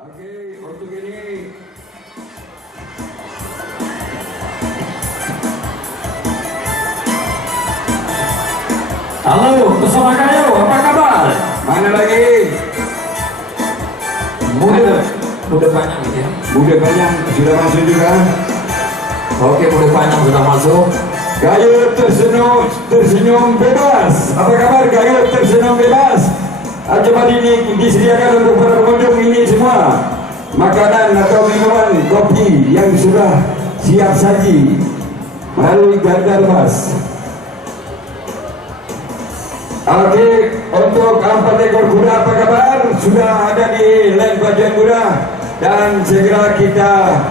Oke, untuk ini halo, pesona kayu, apa kabar? mana lagi? Muda panjang gitu ya. Bude panjang sudah masuk juga. Oke, muda panjang sudah masuk. Gayo tersenyum bebas. Apa kabar Gayo tersenyum bebas? Coba disediakan untuk para pengunjung ini semua makanan atau minuman kopi yang sudah siap saji melalui garda bas. Oke, untuk 4 ekor kuda apa kabar? Sudah ada di lain bagian kuda dan segera kita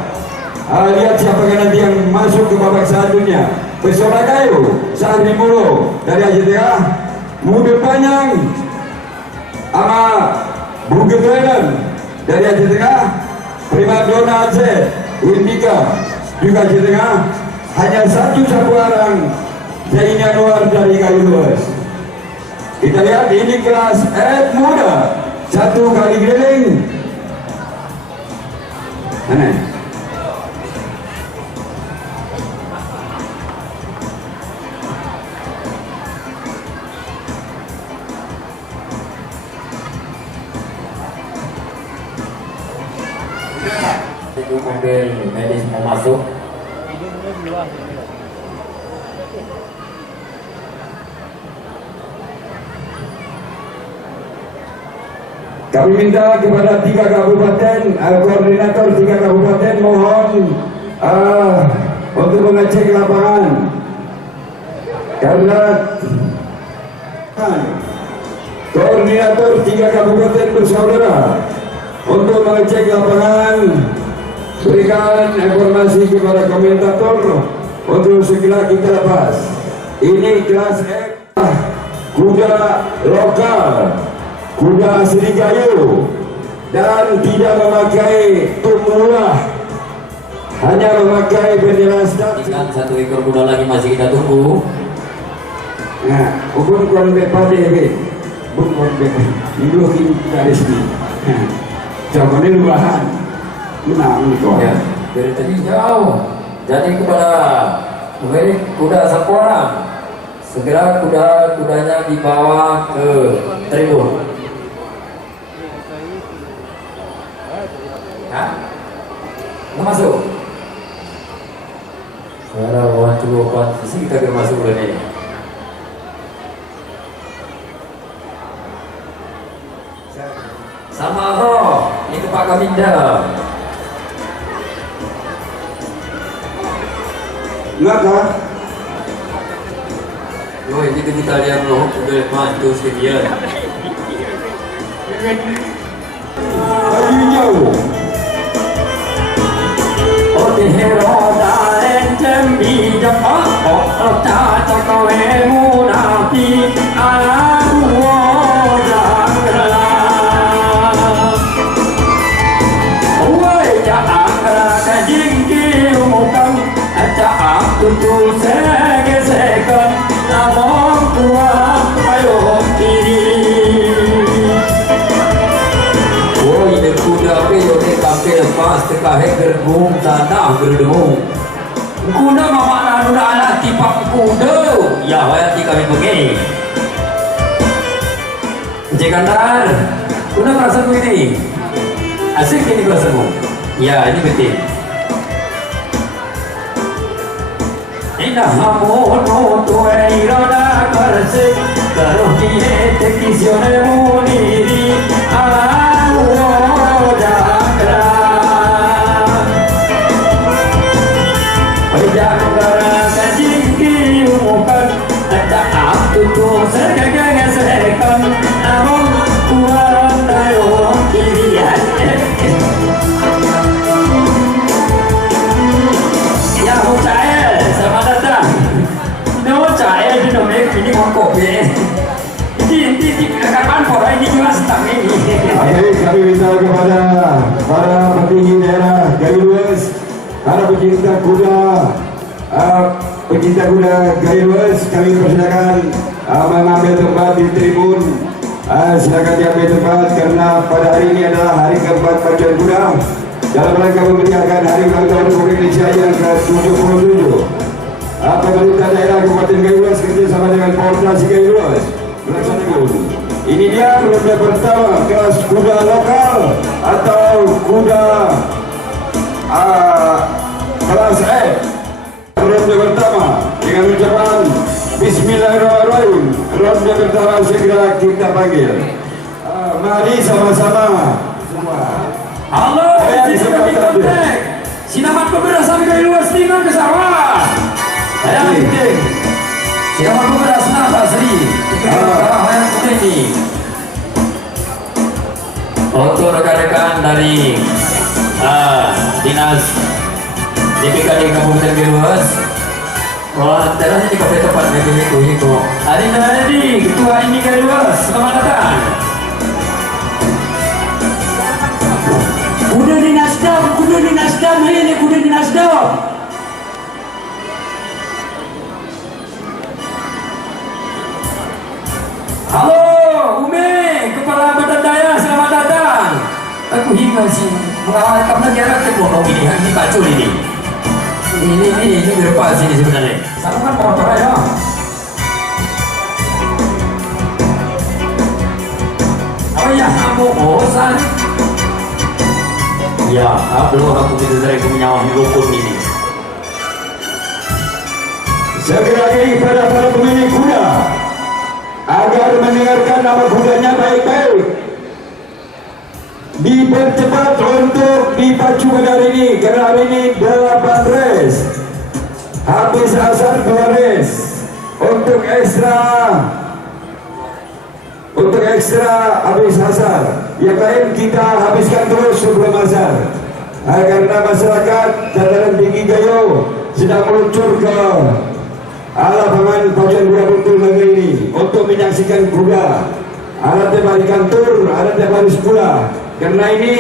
lihat siapa nanti yang masuk ke babak selanjutnya. Pesona Kayu, Sari Mulu dari Aceh Tengah, Muda Panjang, sama Bukit Thailand dari Aceh Tengah, Primadona Aceh, Windika juga Aceh Tengah. Hanya satu orang Zaini Anwar dari Kayu Luas. Kita lihat ini kelas F muda, 1 kali keliling. Mana? Itu mobil medis mau masuk. Kami minta kepada 3 kabupaten, koordinator 3 kabupaten mohon untuk mengecek lapangan karena koordinator 3 kabupaten bersaudara untuk mengecek lapangan, berikan informasi kepada komentator untuk segera kita lepas. Ini kelas F kuda lokal, kuda asli Gayo dan tidak memakai tumbuh, hanya memakai bendera start. Ikan 1 ekor kuda lagi masih kita tunggu. Nah, ukun kon bepa deh, bun kon bepa. Ini ini kita resmi. Coba ini bahan, menang kok. Ya, dari tadi jauh. Jadi kepada pemilik kuda 1 orang, segera kudanya dibawa ke tribun. Hah? Nggak masuk? Suara lawan coba sisi kita bisa masuk ini. Sama roh, itu Pak Kaminda. Enggak kah? Oh, ini kita lihat loh, udah mantu sekian. Baju jauh. Otihero daren tembi japa, ota cakawe munafi alamu jangkala. Oi jangkala kajingki umukam, ajak tutu sege-segen, namong kuat payung kiri. Kuda peyote kafe lepas tekahe gerbung tanah gerdung. Kuda mama nanu anak tipak kuda, ya wayati kami pergi. Jekandar, kuda perasaanmu ini, asik ini perasaanmu. Ya ini betul. Indah hamun tuai roda karsik, taruh kihe tekisione muniri alamu jangkra. Jangkra kajingki umukan, ada aku tuh segeng-segan, namun kuat dayo kirian. Ya Ucael, selamat datang. Ini Ucael di nomor ini ngokok ya. Ini kapan pora ini juga setang ini. Baik, kami minta kepada para petinggi daerah Gayo Luas, para pecinta kuda Gayo Luas, kami persilakan mengambil tempat di tribun Silakan diambil tempat karena pada hari ini adalah hari keempat pacuan kuda dalam rangka memeriahkan Hari Ulang Tahun Republik Indonesia yang ke-77. Pemerintah daerah Kabupaten Kayuwas kerjasama dengan Portasi Kayuwas melaksanakan. Ini dia ronde pertama kelas kuda lokal atau kuda kelas F. Ronde pertama dengan ucapan Bismillahirrahmanirrahim. Ronde pertama segera kita panggil. Mari sama-sama semua. Halo, di sini kami kontak. Sinamat pemuda sampai ke luar tinggal ke sawah. Saya penting. Sinamat pemuda senang asli. Hayat putih ini. Untuk rekan-rekan dari dinas DPKD Kabupaten Kayuwas. Wah, ternyata di kafe tempat itu. Hari ini ketua ini Kayuwas. Selamat datang. Kuda di Nasdaq, ini kuda di Nasdaq. Halo, Umi, Kepala Badan Daya, selamat datang. Aku hingga sih mengawal kamu negara ke bodoh ini, yang dipacul ini. Ini berapa sini sebenarnya? Sama kan motor ya. Oh ya, kamu bosan. Ya, belum aku bisa sering menyawah di rukun ini. Sekali lagi kepada para pemilik kuda agar mendengarkan nama kudanya baik-baik, dipercepat untuk dipacu pada hari ini karena hari ini 8 race, habis asar 2 race. Untuk ekstra habis asar, yang lain kita habiskan terus sebelum asar. Karena masyarakat dataran tinggi Gayo sedang meluncur ke lapangan pacuan kuda Buntul negeri ini untuk menyaksikan kuda. Ada tema di kantor, ada tema di sekolah. Karena ini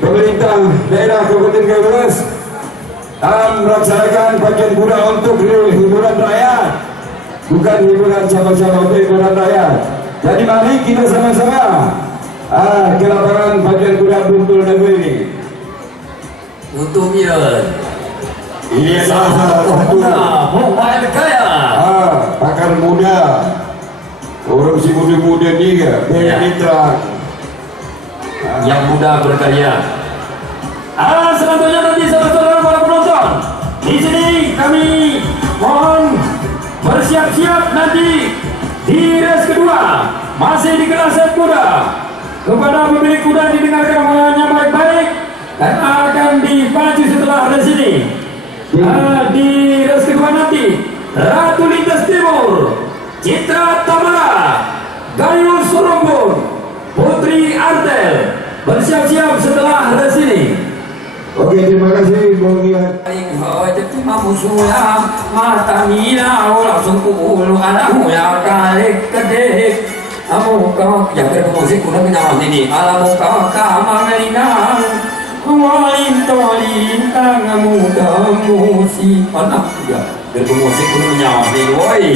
pemerintah daerah Kabupaten Kayuwas melaksanakan pacuan kuda untuk hiburan rakyat, bukan hiburan siapa-siapa, untuk hiburan rakyat. Jadi mari kita sama-sama ke lapangan pacuan kuda Buntul negeri ini. Untuk Ini adalah salah satu pakar muda, orang si muda-muda ni ke, mitra yang muda berkarya. Selanjutnya nanti saudara-saudara para penonton, di sini kami mohon bersiap-siap nanti di race kedua masih di kelas set kuda. Kepada pemilik kuda didengarkan omongannya baik-baik dan akan dipacu setelah race ini. Di race kedua nanti Ratu Lintas Timur, Citra Tamara, Gayus Surumbun, Putri Artel bersiap-siap setelah race ini. Oke, terima kasih Bung Ian. Musuh mata mina langsung kubulu anakmu ya kalik kedek. Kamu kau yang bermusik kuda menyawat ini. Alamu kau kamangalingan. Walintang muda musik anak ya bermusik kuda menyawat ini. Woi.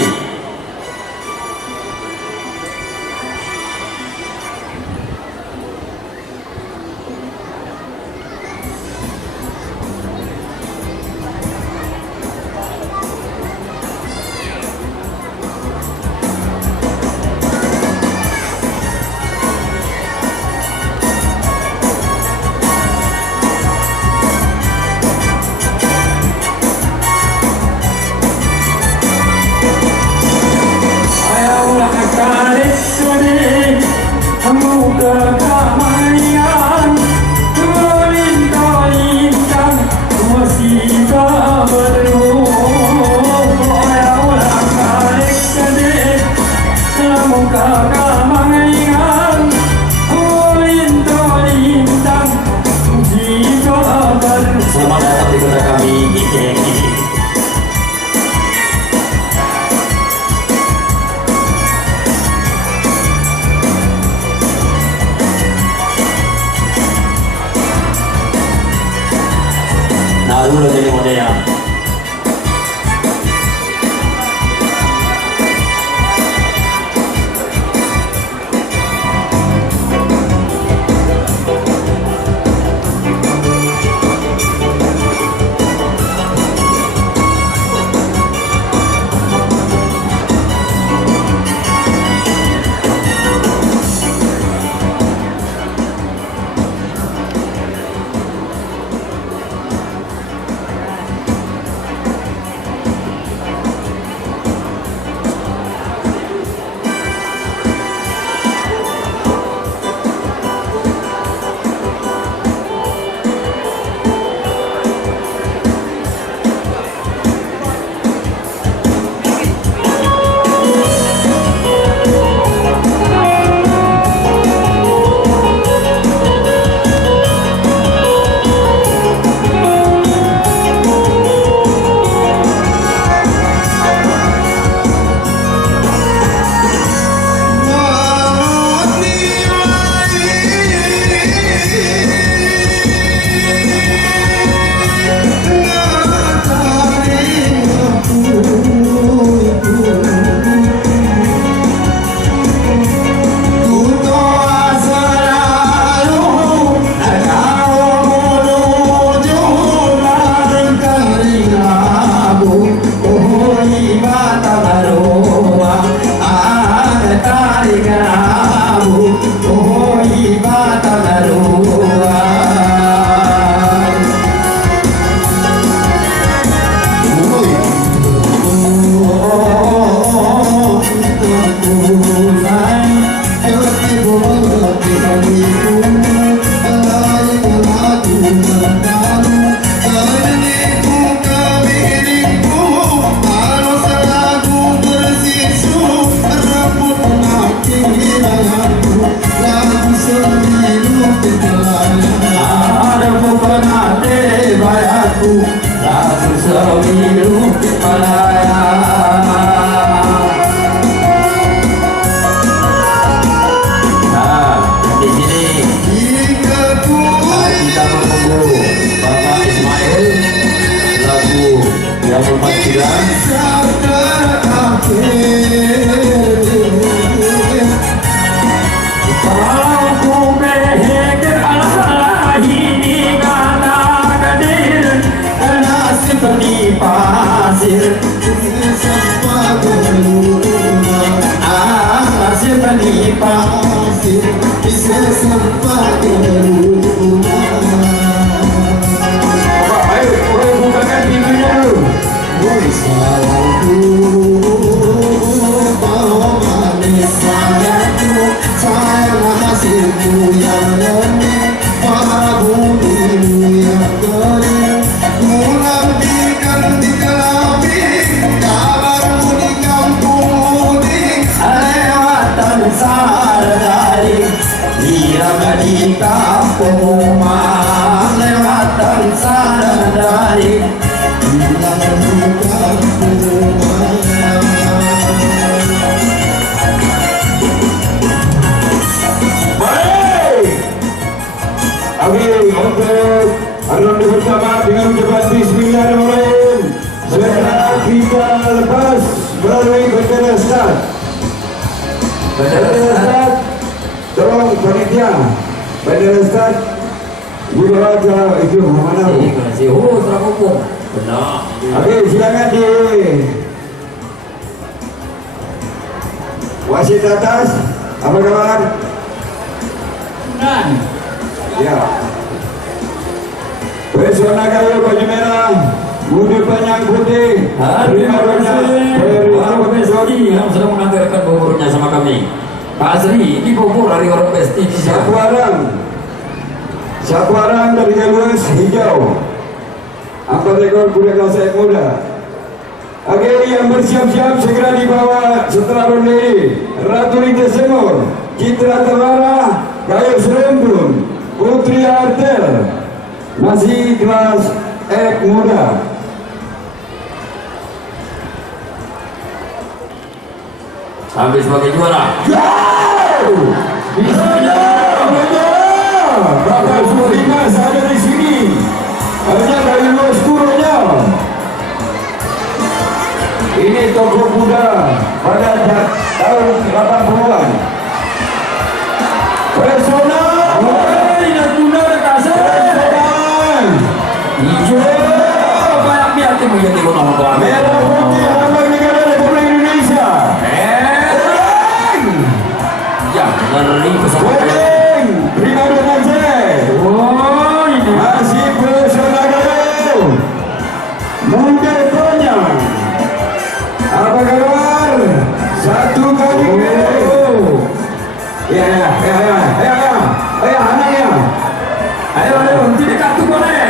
Selamat datang di kota kami, Gigeng. Nah, dulu jadi model. Ada bukan hati bayarku, lagu semilu pelayan. Nah, di sini kita menunggu Bapak Ismail lagu yang berpanggilan. Kalau ku berpikir ala ini kata kadir, seperti pasir, seperti pasir, bisa sempat Bapak, ayo bukakan pintunya dulu. Di kampung rumah lewatan sana dari Baik. Oke, untuk ronde pertama dengan ucapan Bismillahirrahmanirrahim. Segera kita lepas melalui bendera start. Bendera start. Tolong panitia. Bendera start. Dibawa ke itu mana? kasih terapung benar. Oke, silakan di wasit atas. Apa kabar? Dan Ya. Pesona kayu baju merah, budi panjang putih. Terima kasih Bapak Besti yang sudah mengantarkan buburnya sama kami. Pak Asri, ini bubur dari orang Besti. Sapuarang dari Galus hijau. 4 ekor kuda kaset muda. Oke, yang bersiap-siap segera dibawa setelah ronde ini. Ratu Lintas Semur, Citra Tawara, Kayu Serembun, Putri Artel, masih kelas F muda. Sampai sebagai juara. Bapak Sudimas ada di sini. Hanya dari luar skuronya. Ini tokoh muda pada tahun 80-an. Persona. Ini tunda kasih. Hijau. Banyak pihak yang menjadi nama Tuhan. Merah putih lambang negara Republik Indonesia. Ya, ngeri pesawat. Wedding Prima Donna J. Oh, ini Masih Persona Gayo. Muda Tonyang. Apa kabar? Satu kali ya, anaknya. ayo, tidak kartu boleh.